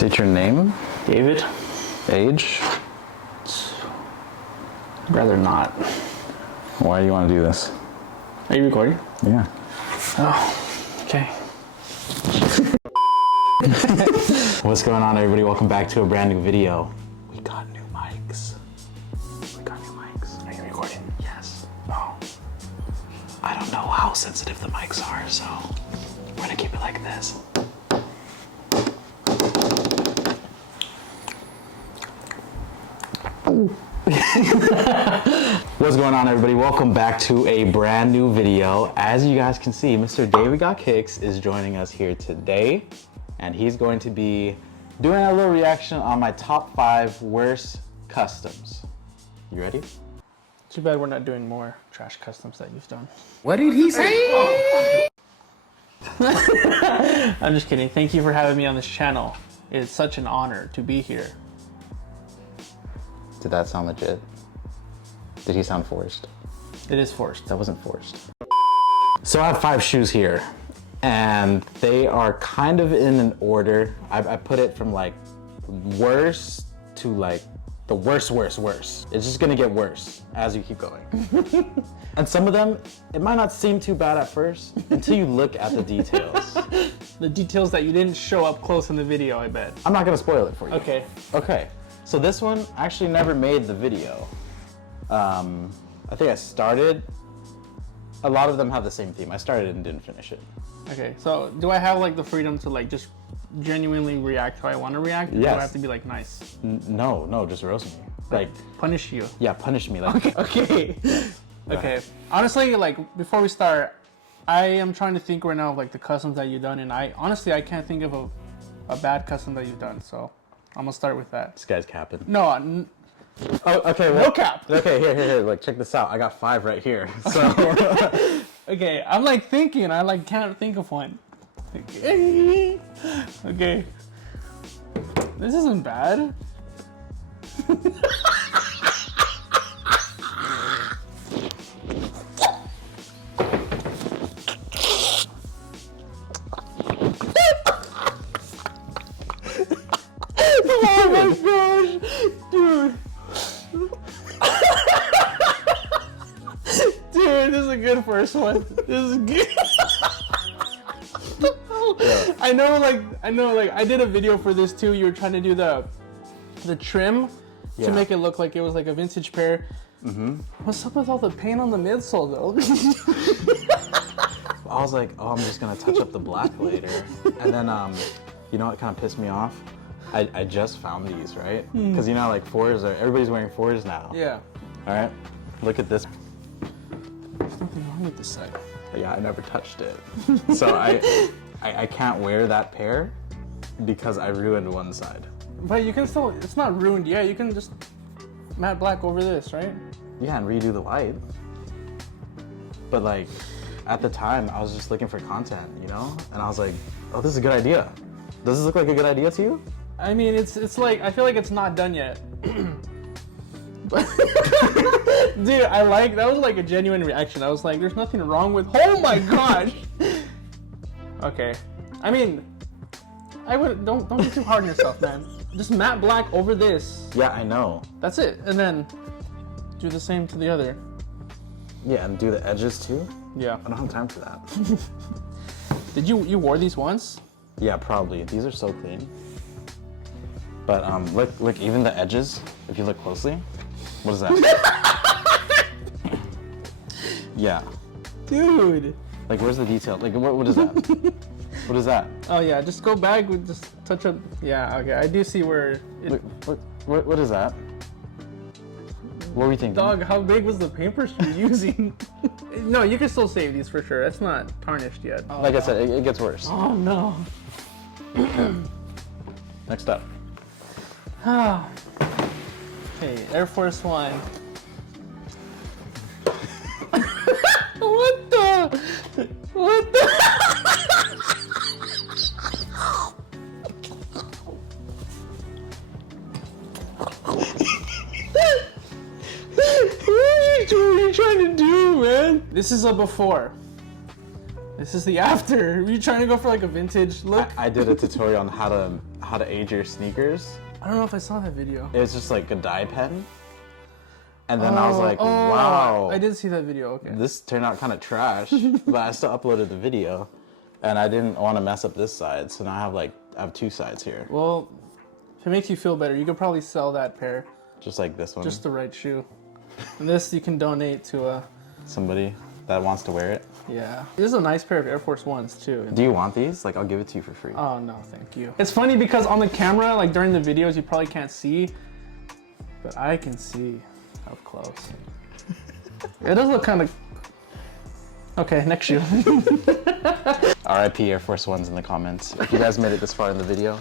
State your name. David. Age. I'd rather not. Why do you want to do this? Are you recording? Yeah. Oh, okay. What's going on, everybody? Welcome back to a brand new video. We got new mics. Are you recording? Yes. Oh. I don't know how sensitive the mics are, so we're gonna keep it like this. What's going on, everybody? Welcome back to a brand new video. As you guys can see, Mr. David Got Kicks is joining us here today, and he's going to be doing a little reaction on my top 5 worst customs. You ready? Too bad we're not doing more trash customs that you've done. What did he say? I'm just kidding. Thank you for having me on this channel. It's such an honor to be here. Did that sound legit? Did he sound forced? It is forced. That wasn't forced. So I have 5 shoes here, and they are kind of in an order. I put it from like worst to like the worst. It's just gonna get worse as you keep going. And some of them, it might not seem too bad at first until you look at the details. The details that you didn't show up close in the video, I bet. I'm not gonna spoil it for you. Okay. Okay. So this one actually never made the video. I think I started, a lot of them have the same theme. I started and didn't finish it. Okay, so do I have like the freedom to like just genuinely react how I want to react? Or do Yes. I have to be like nice? No, just roast me. Like, Punish you. yeah, punish me. Like, Okay. Okay. Honestly, like before we start, I am trying to think right now of like the customs that you've done, and I can't think of a bad custom that you've done. So I'm gonna start with that. this guy's capping. No, Oh, okay. Well, no cap. Okay, here. Like, check this out. I got 5 right here. So, Okay, I'm like thinking. I like can't think of one. Okay. This isn't bad. Oh my gosh, dude. Dude, this is a good first one. This is good. yeah. I know, like I did a video for this too. You were trying to do the trim Yeah. to make it look like it was like a vintage pair. Mm-hmm. What's up with all the paint on the midsole though? I was like, oh, I'm just gonna touch up the black later. And then, you know what kind of pissed me off? I just found these, right? Because you know, like 4s everybody's wearing 4s now. Yeah. All right, look at this. There's nothing wrong with this side. Yeah, I never touched it. So I can't wear that pair because I ruined one side. But you can still, it's not ruined yet. You can just matte black over this, right? Yeah, and redo the white. But like, at the time, I was just looking for content, you know? And I was like, oh, this is a good idea. Does this look like a good idea to you? I mean, it's like, I feel like it's not done yet. But dude, that was like a genuine reaction. I was like, there's nothing wrong with, oh my gosh. Okay. I mean, don't be too hard on yourself, man. Just matte black over this. Yeah, I know. That's it. And then do the same to the other. Yeah, and do the edges too? Yeah. I don't have time for that. Did you wore these once? Yeah, probably. These are so clean. But look, even the edges, if you look closely, what is that? Yeah. Dude. Like, where's the detail? Like, what is that? What is that? Oh yeah, just go back with just touch up. Yeah, okay. I do see where it, What is that? What were you thinking? dog, how big was the paintbrush you were using? No, you can still save these for sure. It's not tarnished yet. Like I said, it gets worse. Oh no. Next up. Okay, Air Force One. What the? What the? What are you trying to do, man? This is a before. This is the after. Are you trying to go for like a vintage look? I did a tutorial on how to age your sneakers. I don't know if I saw that video. It was just like a dye pen. And then I was like, wow. I did see that video, okay. This turned out kind of trash, but I still uploaded the video. And I didn't want to mess up this side, so now I have 2 sides here. Well, if it makes you feel better, you could probably sell that pair. Just like this one. Just the right shoe. And this you can donate to somebody that wants to wear it. Yeah. This is a nice pair of Air Force Ones too. Do you want these? Like, I'll give it to you for free. Oh, no, thank you. It's funny because on the camera, like during the videos, you probably can't see, but I can see up close. It does look kind of... Okay, next shoe. RIP Air Force Ones in the comments. If you guys made it this far in the video.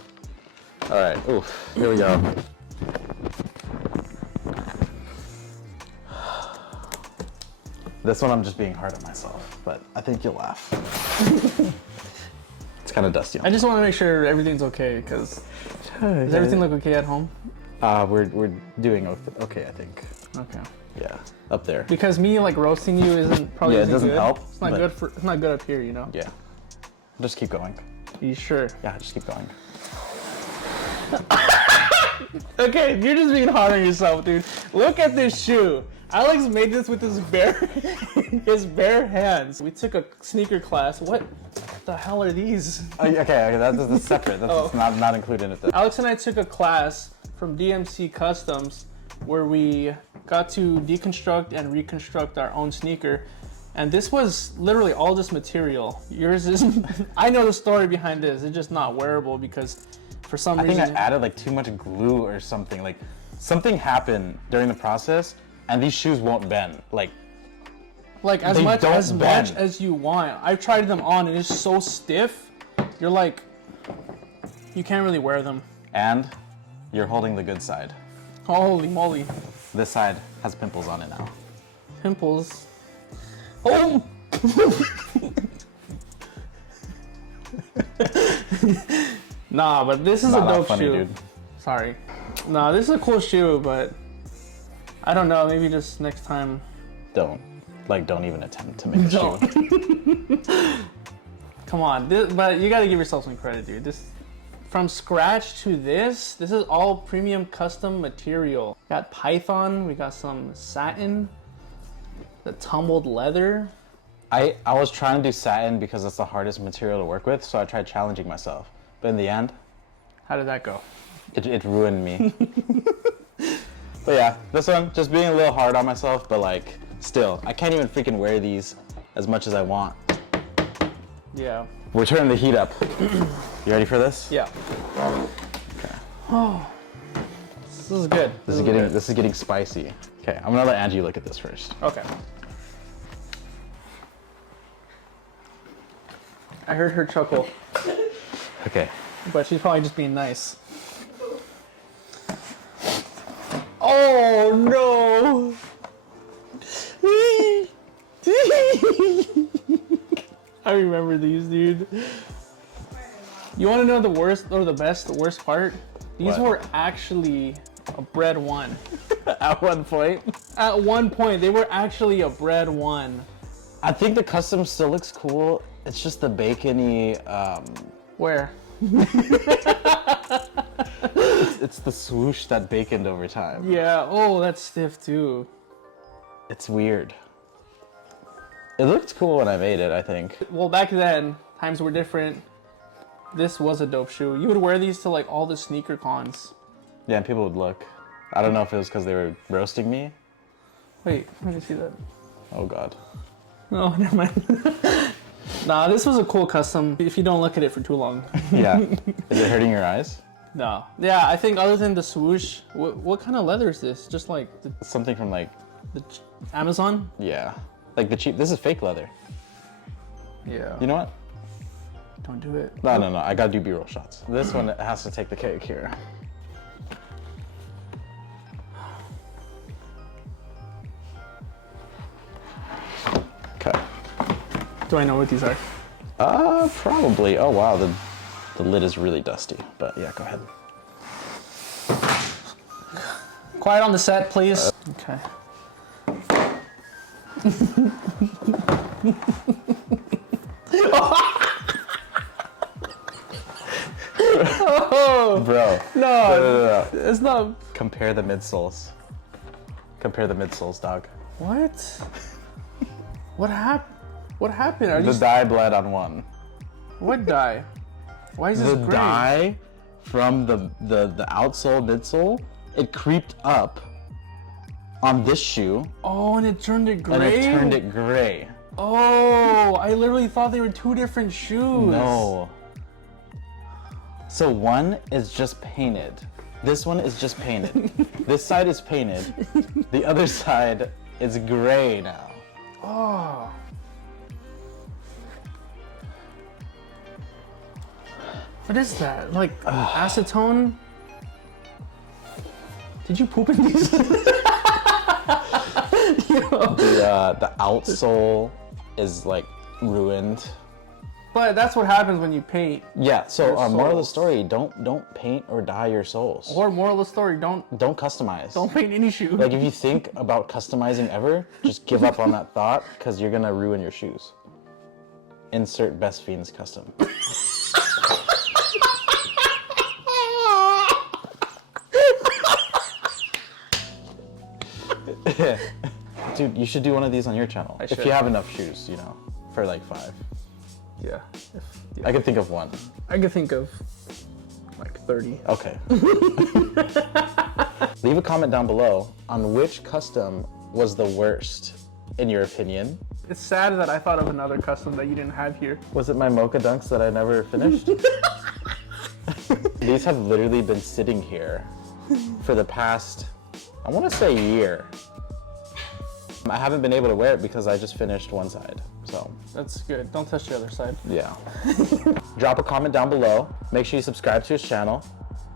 All right, oof, here we go. This one I'm just being hard on myself, but I think you'll laugh. It's kind of dusty. I just want to make sure everything's okay, because does everything look okay at home? We're doing okay, I think. Okay. Yeah, up there. Because me like roasting you isn't probably it doesn't good. help. It's not good for. It's not good up here, you know. Yeah. Just keep going. You sure? Yeah, just keep going. Okay, you're just being hard on yourself, dude. Look at this shoe. Alex made this with his bare hands. We took a sneaker class. What the hell are these? Okay, that's separate. That's not included in it. Alex and I took a class from DMC Customs where we got to deconstruct and reconstruct our own sneaker. And this was literally all this material. Yours is, I know the story behind this. It's just not wearable because for some reason. I think I added like too much glue or something. Like something happened during the process and these shoes won't bend. Like as much as you want. I've tried them on and it's so stiff. You're like, you can't really wear them. And you're holding the good side. Holy moly. This side has pimples on it now. Pimples? Oh! Nah, but this is a dope shoe. Dude. Sorry. Nah, this is a cool shoe, but I don't know, maybe just next time. Don't even attempt to make a shoe. Come on, but you gotta give yourself some credit, dude. This, from scratch to this is all premium custom material. Got python, we got some satin, the tumbled leather. I was trying to do satin because it's the hardest material to work with, so I tried challenging myself. But in the end, how did that go? It ruined me. But yeah, this one, just being a little hard on myself, but like, still, I can't even freaking wear these as much as I want. Yeah. We're turning the heat up. You ready for this? Yeah. Okay. Oh, this is good. This is getting spicy. Okay, I'm gonna let Angie look at this first. Okay. I heard her chuckle. Okay. But she's probably just being nice. Oh no! I remember these, dude. You want to know the worst or the worst part? These were actually a bread one. At one point? At one point, they were actually a bread one. I think the custom still looks cool. It's just the bacony, Where? it's the swoosh that baconed over time. Yeah, oh, that's stiff too. It's weird. It looked cool when I made it, I think. Well, back then, times were different. This was a dope shoe. You would wear these to like all the sneaker cons. Yeah, and people would look. I don't know if it was because they were roasting me. Wait, let me see that. Oh God. No, never mind. Nah, this was a cool custom if you don't look at it for too long. Yeah. Is it hurting your eyes? No. Yeah, I think other than the swoosh, what kind of leather is this? Just like something from like the Amazon? Yeah. Like the cheap. This is fake leather. Yeah. You know what? Don't do it. No. I gotta do B-roll shots. This one has to take the cake here. Okay. Do I know what these are? Probably. Oh wow, the lid is really dusty. But yeah, go ahead. Quiet on the set, please. Okay. bro. No, it's not. Compare the midsoles. Compare the midsoles, dog. What? What happened? What happened? Are The you? dye bled on one. What dye? Why is this The gray? dye from the outsole, midsole, it creeped up on this shoe Oh, and it turned it gray. and it turned it gray. Oh, I literally thought they were two different shoes. No. So one is just painted. This one is just painted. This side is painted. The other side is gray now. Oh. What is that? Like acetone? Did you poop in these? The outsole is like ruined. But that's what happens when you paint. Yeah. So Your moral of the soles. story: don't paint or dye your soles. Or moral of the story, don't Customize. paint any shoe. Like if you think about customizing ever, just give up on that thought because you're gonna ruin your shoes. Insert Best Fiends custom. Dude, you should do one of these on your channel. If should. you have enough shoes, you know, for like 5. Yeah. I could think of one. I could think of like 30. Okay. Leave a comment down below on which custom was the worst, in your opinion. It's sad that I thought of another custom that you didn't have here. Was it my mocha dunks that I never finished? These have literally been sitting here for the past, I want to say, year. I haven't been able to wear it because I just finished one side, so. That's good. Don't touch the other side. Yeah. Drop a comment down below. Make sure you subscribe to his channel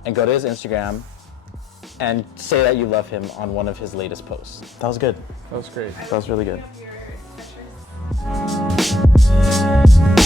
and go to his Instagram and say that you love him on one of his latest posts. That was good. That was great. That was really good. Your sweatshirts.